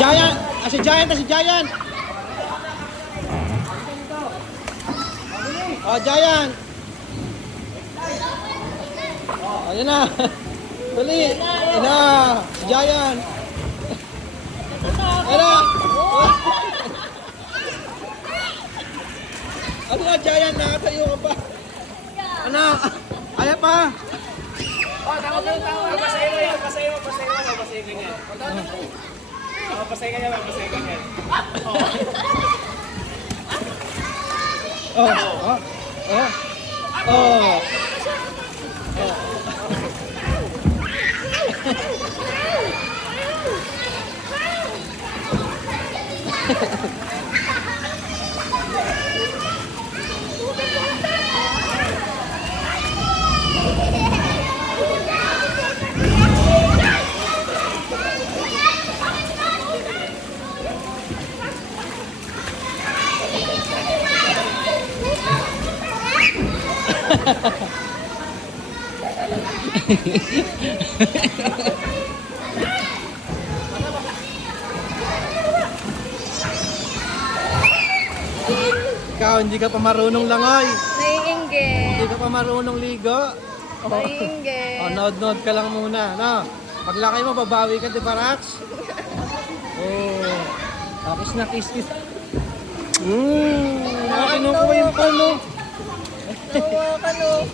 Giant! Si Giant na si Giant! Oh, Giant! Oh, yan na! Dali! Yan na! Si Giant! Yan na! Ano nga, Giant? Nakatayo ka pa! Ano? Ayaw pa! Oh, tama. Pasay ka yan. Oh. Ikaw, hindi ka pa marunong langoy. Naiinggit. Hindi ka pa marunong ligo. Naiinggit. Oh, nod-nod ka lang muna, no? Paglaki mo, babawi ka, di ba, Rax? Oh. Tapos na kiss-kiss. Kinukuha yung phone, no? Tawa ka, no?